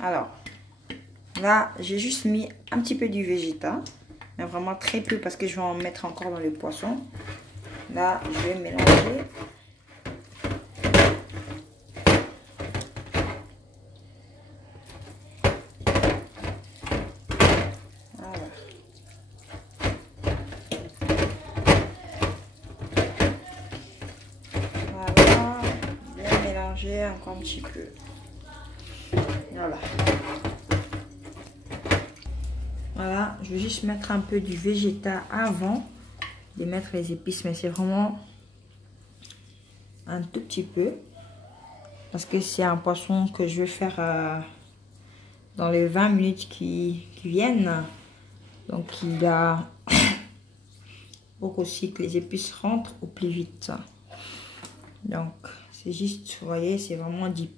Alors, là, j'ai juste mis un petit peu du végétal. Mais vraiment très peu parce que je vais en mettre encore dans le poisson. Là, je vais mélanger. Voilà. Voilà. Bien mélanger encore un petit peu. Voilà. Voilà, je vais juste mettre un peu du végétal avant de mettre les épices, mais c'est vraiment un tout petit peu parce que c'est un poisson que je vais faire dans les 20 minutes qui viennent. Donc il a pour aussi que les épices rentrent au plus vite. Donc c'est juste, vous voyez, c'est vraiment du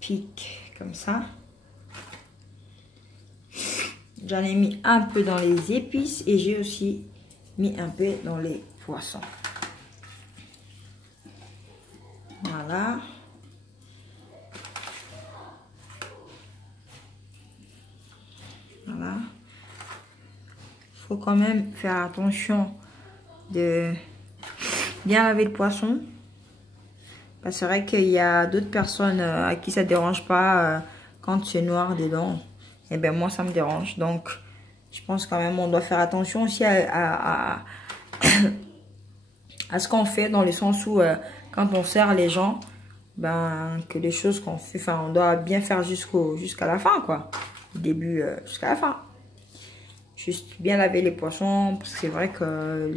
pic comme ça. J'en ai mis un peu dans les épices et j'ai aussi mis un peu dans les poissons. Voilà. Voilà. Il faut quand même faire attention de bien laver le poisson. C'est vrai qu'il y a d'autres personnes à qui ça ne dérange pas quand c'est noir dedans. Et bien moi ça me dérange. Donc je pense quand même on doit faire attention aussi à ce qu'on fait, dans le sens où quand on sert les gens, ben que les choses qu'on fait, enfin on doit bien faire jusqu'à la fin quoi. Du début jusqu'à la fin. Juste bien laver les poissons parce que c'est vrai que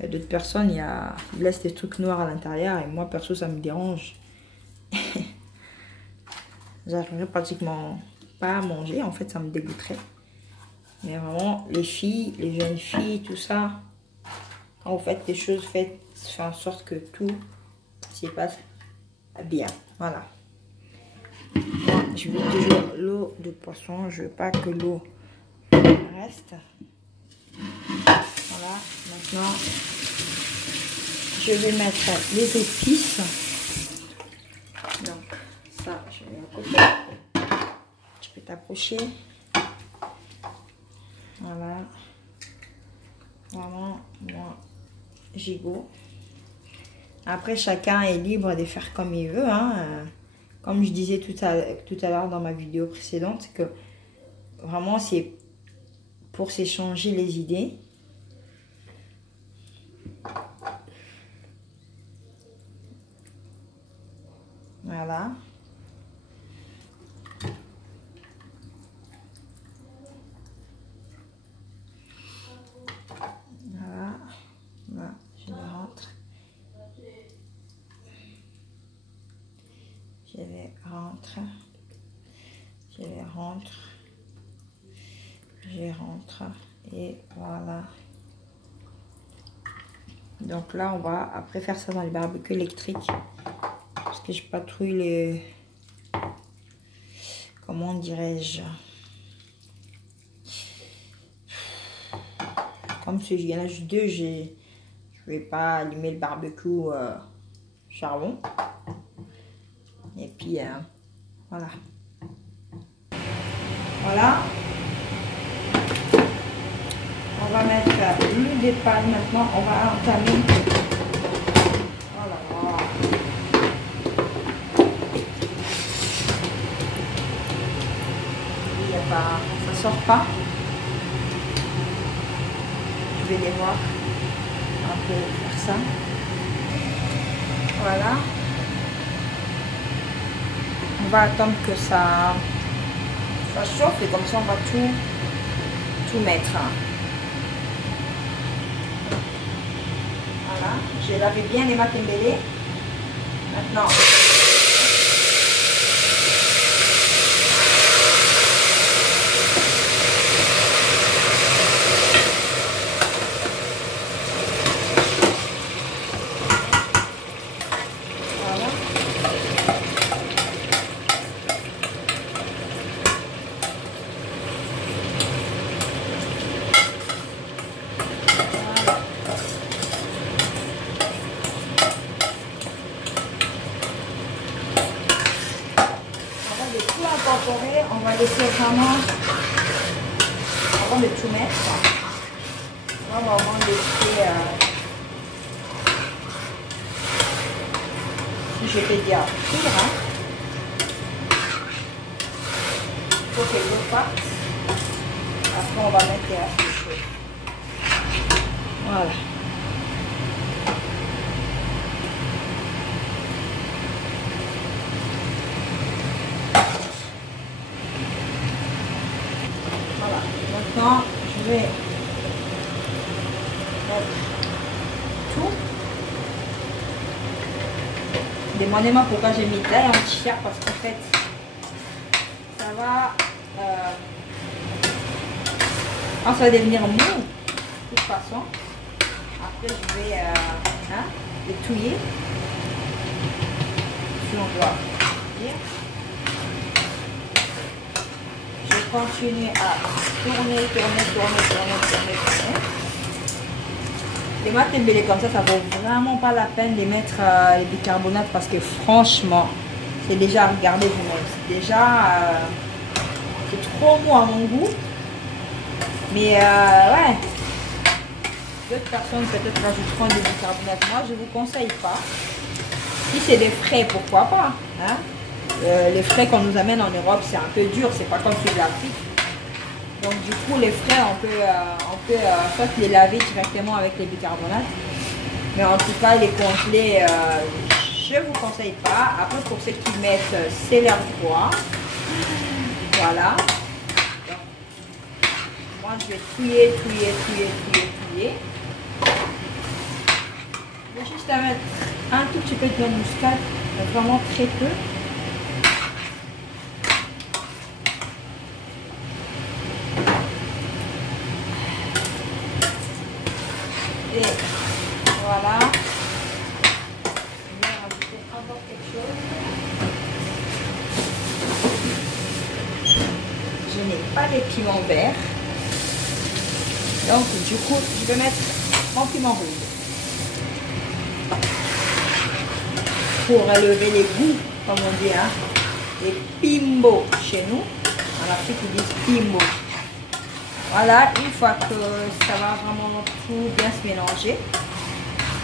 il y a d'autres personnes, ils laissent des trucs noirs à l'intérieur et moi perso ça me dérange. J'arriverai pratiquement pas à manger, en fait ça me dégoûterait. Mais vraiment les filles, les jeunes filles, tout ça, quand vous faites les choses, faites en sorte que tout s'y passe bien. Voilà. Moi, je veux toujours l'eau de poisson, je veux pas que l'eau reste. Voilà, maintenant je vais mettre les épices. Donc ça, je vais à côté. Tu peux t'approcher. Voilà. Vraiment, moi, gigot. Après, chacun est libre de faire comme il veut. Hein. Comme je disais tout à l'heure dans ma vidéo précédente, c'est que vraiment, c'est pour s'échanger les idées. Voilà. Voilà. Voilà. Je les rentre. Je les rentre. Je les rentre. Je les rentre. Et voilà. Donc là, on va après faire ça dans les barbecues électriques. Parce que je patrouille les... Comment dirais-je? Comme il y en a juste deux, je vais pas allumer le barbecue charbon. Et puis, voilà. Voilà. On va mettre l'huile des palmes maintenant. On va entamer. Voilà. Il y a pas, ça sort pas. Je vais les voir un peu faire ça. Voilà. On va attendre que ça chauffe et comme ça on va tout mettre. Voilà. J'ai lavé bien les matembele. Maintenant. incorporer, on va laisser vraiment, avant de tout mettre, on va vraiment laisser, si je peux dire, cuire, hein. Il faut que l'eau parte. Après, on va mettre les choses. Voilà. Voilà. Maintenant, je vais mettre tout. Demandez-moi pourquoi j'ai mis taille entière, parce qu'en fait, ça va... ça va devenir mou, de toute façon. Après, je vais le touiller. Si on doit dire. Je vais continuer à tourner. Les maths embellées comme ça vaut vraiment pas la peine de mettre les bicarbonates, parce que franchement, c'est déjà, regardez vous-même, c'est déjà, c'est trop mou à mon goût. Mais ouais, d'autres personnes peut-être rajouteront des bicarbonates. Moi, je ne vous conseille pas. Si c'est des frais, pourquoi pas, hein? Les frais qu'on nous amène en Europe, c'est un peu dur, c'est pas comme celui de l'Afrique. Donc du coup, les frais, on peut soit les laver directement avec les bicarbonates. Mais en tout cas, les congelés, je ne vous conseille pas. Après, pour ceux qui mettent, c'est leur droit. Voilà. Je vais touiller. Je vais juste mettre un tout petit peu de noix de muscade, vraiment très peu. Et voilà. Je vais rajouter encore quelque chose. Je n'ai pas les piments verts. Donc du coup, je vais mettre mon piment rouge pour élever les goûts, comme on dit, hein. Les pimbo chez nous. En Afrique, ils disent pimbo. Voilà, une fois que ça va vraiment tout bien se mélanger,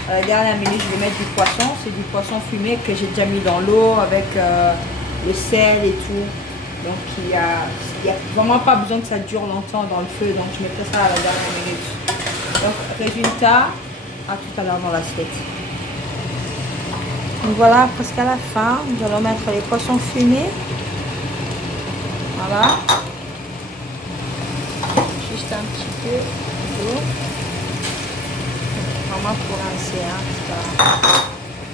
à la dernière minute, je vais mettre du poisson. C'est du poisson fumé que j'ai déjà mis dans l'eau avec le sel et tout. Donc il n'y a vraiment pas besoin que ça dure longtemps dans le feu, donc je mettrai ça à la dernière minute. Donc résultat, à tout à l'heure dans l'assiette. Donc voilà, presque à la fin, nous allons mettre les poissons fumés. Voilà. Juste un petit peu d'eau. Vraiment pour rincer, hein.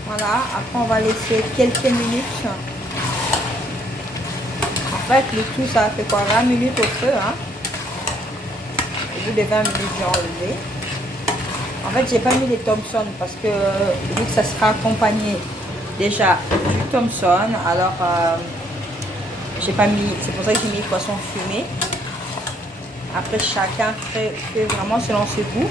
Voilà, après on va laisser quelques minutes. En fait, le tout, ça fait quoi, 20 minutes au feu, hein. Au bout de 20 minutes, j'ai enlevé. En fait, j'ai pas mis les Thompson parce que vu que ça sera accompagné déjà du Thompson, alors j'ai pas mis, c'est pour ça que j'ai mis le poisson fumé. Après, chacun fait vraiment selon ses goûts.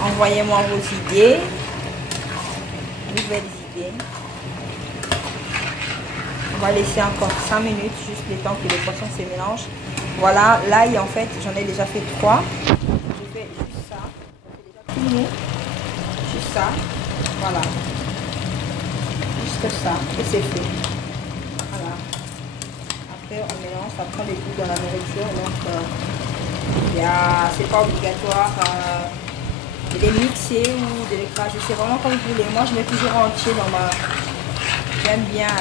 Envoyez-moi vos idées, nouvelles idées. On va laisser encore 5 minutes, juste le temps que les poissons se mélangent. Voilà, l'ail en fait, j'en ai déjà fait 3. Je fais juste ça. C'est déjà tout mou. Juste ça. Voilà. Juste ça. Et c'est fait. Voilà. Après, on mélange, ça prend les goûts dans la nourriture. Donc, c'est pas obligatoire de les mixer ou de les cracher. C'est vraiment comme vous voulez. Moi, je mets toujours entier dans ma... J'aime bien...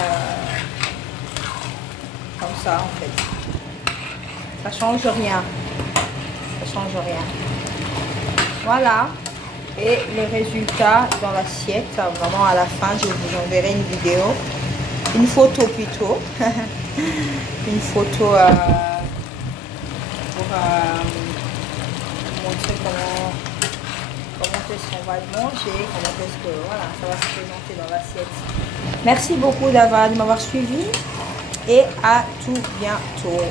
comme ça en fait, ça change rien, voilà. Et le résultat dans l'assiette, vraiment à la fin je vous enverrai une vidéo, une photo plutôt une photo pour montrer comment est-ce qu'on va le manger, comment est-ce que voilà, ça va se présenter dans l'assiette. Merci beaucoup de m'avoir suivi. Et à tout bientôt.